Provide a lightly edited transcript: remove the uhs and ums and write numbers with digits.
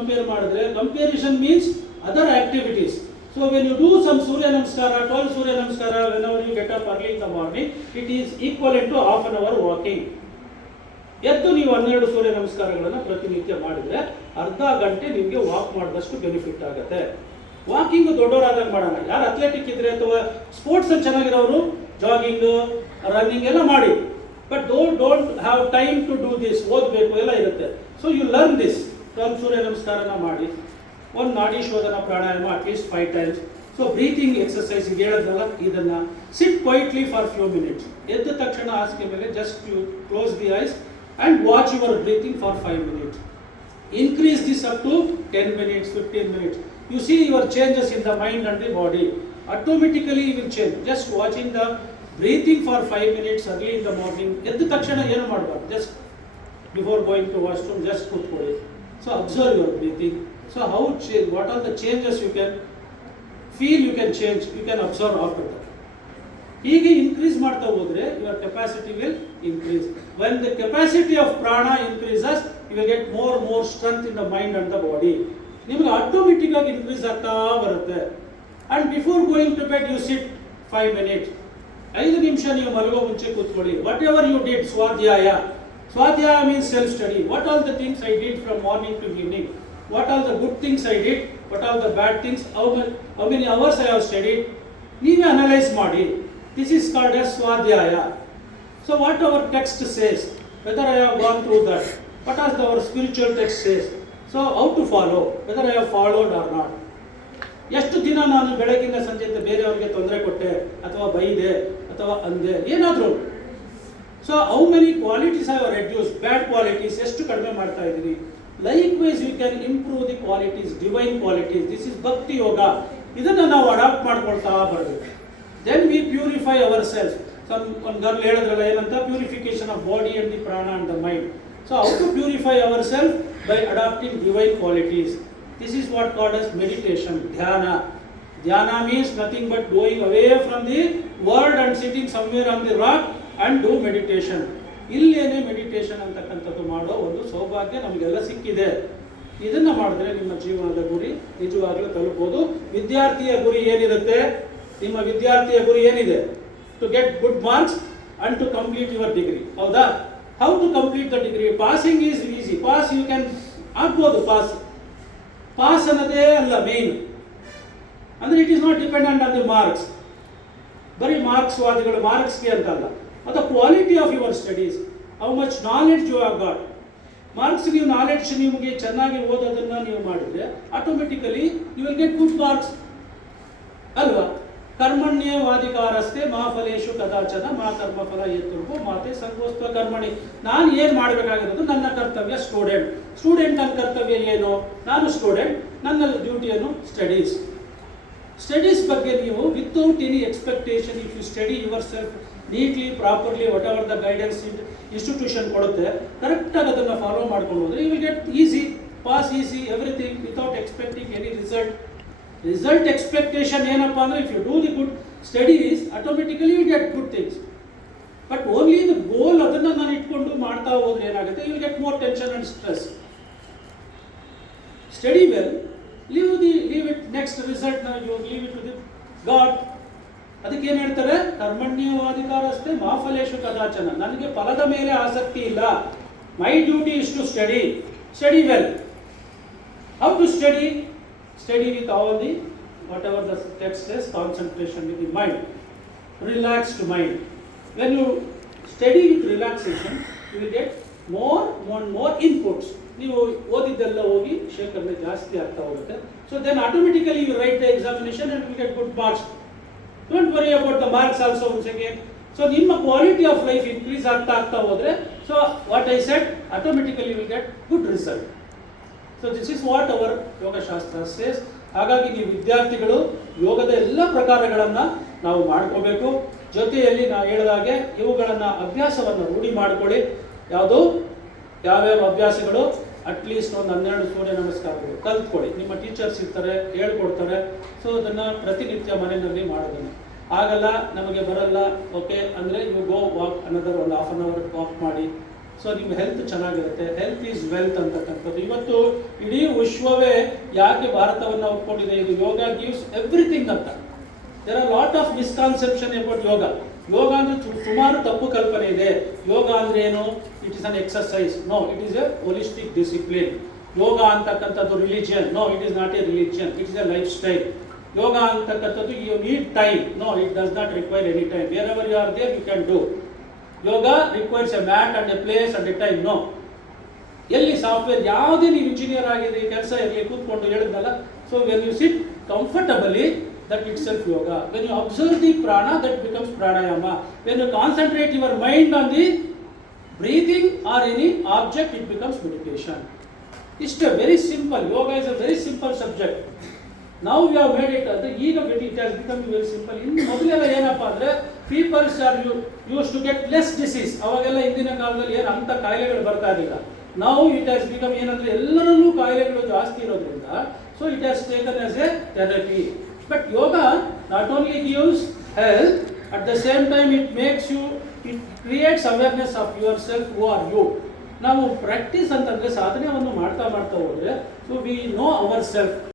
compare ಮಾಡಿದ್ರೆ comparison means other activities. So when you do some Surya Namaskara, 12 Surya Namaskara, whenever you get up early in the morning, it is equivalent to half an hour walking. ಎದ್ದು ನೀವು 12 ಸೂರ್ಯ ನಮಸ್ಕಾರಗಳನ್ನು ಪ್ರತಿನಿತ್ಯ ಮಾಡಿದ್ರೆ ಅರ್ಧ ಗಂಟೆ ನಿಮಗೆ walk ಮಾಡಿದಷ್ಟು ಬೆನಿಫಿಟ್ ಆಗುತ್ತೆ. ವಾಕಿಂಗ್ ದೊಡ್ಡವರಾದಾಗ ಮಾಡೋಣ. ಯಾರು ಅಥ್ಲೆಟಿಕ್ ಇದ್ರೆ ಅಥವಾ ಸ್ಪೋರ್ಟ್ಸ್ ಅಲ್ಲಿ ಚೆನ್ನಾಗಿರೋರು ಜಾಗಿಂಗ್ ರನ್ನಿಂಗ್ ಎಲ್ಲ ಮಾಡಿ. But don't have time to do this, ಓದಬೇಕು ಎಲ್ಲ ಇರುತ್ತೆ. So you learn this. 12 ಸೂರ್ಯ ನಮಸ್ಕಾರನ ಮಾಡಿ. ಒಂದು ನಾಡಿ ಶೋಧನ ಪ್ರಾಣಾಯಾಮ at least 5 times. So breathing exercise ಹೇಳಿದ್ರಲ್ಲ ಇದನ್ನ. Sit quietly for few minutes. ಎದ್ದ ತಕ್ಷಣ ಹಾಸಿಗೆ ಮೇಲೆ just you close the eyes and watch your breathing for 5 minutes. Increase this up to 10 minutes, 15 minutes. You see your changes in the mind and the body. Automatically you will change. Just watching the breathing for 5 minutes early in the morning. Edda takshana ಏನು ಮಾಡಬಾರ್ದು. Just before going to washroom, just ಕೂತ್ಕೊಳ್ಳಿ. So observe your breathing. So how change, what are the changes you can feel, you can change, you can observe after that. ಹೀಗೆ increase ಮಾಡ್ತಾ ಹೋದ್ರೆ your capacity will increase. When the capacity of prana increases you will get more strength in the mind and the body. ನಿಮಗೆ automatic ಆಗಿ increase ಆಗ್ತಾ ಬರುತ್ತೆ. And before going to bed you sit 5 minutes. 5 ನಿಮಿಷ ನೀವು ಮಲಗೋ ಮುಂಚೆ ಕೂತ್ಕೊಳ್ಳಿ. ವಾಟ್ ಎವರ್ ಯು ಡಿಡ್, ಸ್ವಾಧ್ಯಾಯ. ಸ್ವಾಧ್ಯಾಯ means self study. What all the things I did from morning to evening, what all the good things I did, what all the bad things, how many hours I have studied. ನೀವೇ analyse ಮಾಡಿ. This is called as Swadhyaya. So what our text says, whether I have gone through that, what does our spiritual text says, so how to follow, whether I have followed or not. ಎಷ್ಟು ದಿನ ನಾನು ಬೆಳಗಿನ ಸಂಜೆ ಬೇರೆಯವರಿಗೆ ತೊಂದರೆ ಕೊಟ್ಟೆ ಅಥವಾ ಬೈದೆ ಅಥವಾ ಅಂದೆ ಏನಾದರೂ. So how many qualities I have reduce, bad qualities ಎಷ್ಟು ಕಡಿಮೆ ಮಾಡ್ತಾ ಇದ್ದೀವಿ. Likewise you can improve the qualities, divine qualities. This is bhakti yoga. ಇದನ್ನು ನಾವು ಅಡಾಪ್ಟ್ ಮಾಡ್ಕೊಳ್ತಾ ಬರಬೇಕು. Then we purify ourselves. One girl ಹೇಳಿದ್ರಲ್ಲ ಏನಂತ, purification of body and the prana and the mind. So how to purify ourselves? By adopting divine qualities. This is what called as meditation, dhyana. Dhyana means nothing but going away from the world and sitting somewhere on the rock and do meditation. ಇಲ್ಲೇನೆ meditation ಅಂತಕ್ಕಂಥದ್ದು ಮಾಡೋ ಒಂದು ಸೌಭಾಗ್ಯ ನಮಗೆಲ್ಲ ಸಿಕ್ಕಿದೆ. ಇದನ್ನ ಮಾಡಿದ್ರೆ ನಿಮ್ಮ ಜೀವನದ ಗುರಿ ನಿಜವಾಗ್ಲೂ ತಲುಪಬಹುದು. ವಿದ್ಯಾರ್ಥಿಯ ಗುರಿ ಏನಿರುತ್ತೆ, ನಿಮ್ಮ ವಿದ್ಯಾರ್ಥಿಯ ಗುರಿ ಏನಿದೆ? To get good marks and to complete your degree. ಹೌದಾ? How to complete the degree? Passing is easy. Pass you can ಆಗ್ಬೋದು. ಪಾಸ್ ಅನ್ನೋದೇ ಅಲ್ಲ ಮೇನ್. ಅಂದ್ರೆ it is not dependent on the marks. ಬರೀ ಮಾರ್ಕ್ಸ್ ವಾದಿಗಳು ಮಾರ್ಕ್ಸ್ಗೆ ಅಂತಲ್ಲ, ಮತ್ತು quality of your studies, how much knowledge you have got. Marks ನೀವು ನಾಲೆಡ್ಜ್ ನಿಮಗೆ ಚೆನ್ನಾಗಿ ಓದೋದನ್ನ ನೀವು ಮಾಡಿದ್ರೆ automatically you will get good marks ಅಲ್ವಾ? ಕರ್ಮಣ್ಯವಾಧಿಕಾರಸ್ಥೆ ಮಾ ಫಲೇಶು ಕದಾಚನ ಮಾ ಕರ್ಮಫಲ ಯತ್ತುರ್ಭೋ ಮಾತೆ ಸಂಗೋಸ್ತ್ವ ಕರ್ಮಣಿ. ನಾನು ಏನು ಮಾಡಬೇಕಾಗಿರೋದು ನನ್ನ ಕರ್ತವ್ಯ. ಸ್ಟೂಡೆಂಟ್ ನನ್ನ ಕರ್ತವ್ಯ ಏನು? ನಾನು ಸ್ಟೂಡೆಂಟ್, ನನ್ನ ಡ್ಯೂಟಿಯನ್ನು ಸ್ಟಡೀಸ್ ಬಗ್ಗೆ ನೀವು without any expectation, if you study yourself neatly properly, whatever the guidance institution ಕೊಡುತ್ತೆ, ಕರೆಕ್ಟಾಗಿ ಅದನ್ನು ಫಾಲೋ ಮಾಡ್ಕೊಂಡು ಹೋದ್ರೆ you will get easy, pass easy, everything without expecting any result expectation ಏನಪ್ಪ ಅಂದರೆ, if you do the good studies automatically you get good things. But only the goal ಅದನ್ನು ನಾನು ಇಟ್ಕೊಂಡು ಮಾಡ್ತಾ ಹೋದ್ರೆ ಏನಾಗುತ್ತೆ, you will get more tension and stress. Study well, leave it next result you leave it to the god. ಅದಕ್ಕೆ ಏನು ಹೇಳ್ತಾರೆ? ಕರ್ಮಣ್ಯವಾಧಿಕಾರಸ್ಥೆ ಮಾ ಫಲೇಶು ಕದಾಚನ. ನನಗೆ ಫಲದ ಮೇಲೆ ಆಸಕ್ತಿ ಇಲ್ಲ. My duty is to study well. How to study? Study with all the, whatever the text says, concentration with the mind, relaxed mind. When you study with relaxation, you will get more inputs. ನೀವು ಓದಿದ್ದೆಲ್ಲ ಹೋಗಿ ಶೇಖರಣೆ ಜಾಸ್ತಿ ಆಗ್ತಾ ಹೋಗುತ್ತೆ. So then automatically you write the examination and you get good marks. Don't worry about the marks also once again. So ನಿಮ್ಮ quality of life increase ಆಗ್ತಾ ಹೋದ್ರೆ, so what I said, automatically you will get good result. So this is what our ಯೋಗಶಾಸ್ತ್ರ says. ಹಾಗಾಗಿ ನೀವು ವಿದ್ಯಾರ್ಥಿಗಳು ಯೋಗದ ಎಲ್ಲ ಪ್ರಕಾರಗಳನ್ನು ನಾವು ಮಾಡ್ಕೋಬೇಕು. ಜೊತೆಯಲ್ಲಿ ನಾವು ಹೇಳಿದಾಗೆ ಇವುಗಳನ್ನು ಅಭ್ಯಾಸವನ್ನು ರೂಢಿ ಮಾಡಿಕೊಳ್ಳಿ. ಯಾವ್ಯಾವ ಅಭ್ಯಾಸಗಳು? ಅಟ್ಲೀಸ್ಟ್ ಒಂದು 12 ಸೂರ್ಯ ನಮಸ್ಕಾರಗಳು ಕಲ್ತ್ಕೊಳ್ಳಿ. ನಿಮ್ಮ ಟೀಚರ್ಸ್ ಇರ್ತಾರೆ, ಹೇಳ್ಕೊಡ್ತಾರೆ. ಸೊ ಅದನ್ನು ಪ್ರತಿನಿತ್ಯ ಮನೆಯಲ್ಲಿ ಮಾಡೋದನ್ನು. ಆಗಲ್ಲ, ನಮಗೆ ಬರಲ್ಲ, ಓಕೆ ಅಂದರೆ ಯು ಗೋ ವಾಕ್, ಅನ್ನೋದರ ಒಂದು 1/2 hour ವಾಕ್ ಮಾಡಿ. ಸೊ ನಿಮ್ಮ ಹೆಲ್ತ್ ಚೆನ್ನಾಗಿರುತ್ತೆ. ಹೆಲ್ತ್ ಈಸ್ ವೆಲ್ತ್ ಅಂತಕ್ಕಂಥದ್ದು. ಇವತ್ತು ಇಡೀ ವಿಶ್ವವೇ ಯಾಕೆ ಭಾರತವನ್ನು ಒಪ್ಕೊಂಡಿದೆ, ಇದು ಯೋಗ ಗಿವ್ಸ್ ಎವ್ರಿಥಿಂಗ್ ಅಂತ. There are lot of misconception about yoga. Yoga ಅಂದ್ರೆ ಸುಮಾರು ತಪ್ಪು ಕಲ್ಪನೆ ಇದೆ. ಯೋಗ ಅಂದ್ರೆ ಏನು? It is an exercise. No, it is a holistic discipline. Yoga ಅಂತಕ್ಕಂಥದ್ದು religion. No, it is not a religion, it is a lifestyle. Yoga ಅಂತಕ್ಕಂಥದ್ದು you need time. No, it does not require any time. Wherever you are there you can do. Yoga requires a mat and a place and a time. No, ಎಲ್ಲಿ software ಯಾವುದೇ ನೀವು engineer ಆಗಿದೆ ಕೆಲಸ ಇರಲಿ ಕೂತ್ಕೊಂಡು ಹೇಳಿದ್ನಲ್ಲ. So when you sit comfortably, that itself yoga. When you observe the prana, that becomes pranayama. When you concentrate your mind on the breathing or any object, it becomes meditation. It's a very simple. Yoga is a very simple subject. Now we have made it, it has become very simple. In ಮೊದಲೆಲ್ಲ ಏನಪ್ಪ ಅಂದ್ರೆ peoples are use to get less diseases. ಅವಾಗೆಲ್ಲ ಹಿಂದಿನ ಕಾಲದಲ್ಲಿ ಏನು ಅಂತ ಕಾಯಿಲೆಗಳು ಬರ್ತಾ ಇರಲಿಲ್ಲ. ನಾವು ಇಟ್ ಹ್ಯಾಸ್ ಬಿಕಮ್ ಏನಂದ್ರೆ ಎಲ್ಲರಲ್ಲೂ ಕಾಯಿಲೆಗಳು ಜಾಸ್ತಿ ಇರೋದ್ರಿಂದ, so it has taken as A therapy. But yoga not only gives health, at the same time it creates awareness of yourself, who are you. ನಾವು ಪ್ರಾಕ್ಟೀಸ್ ಅಂತಂದ್ರೆ ಸಾಧನೆಯನ್ನು ಮಾಡ್ತಾ ಹೋದ್ರೆ, so we know ourselves.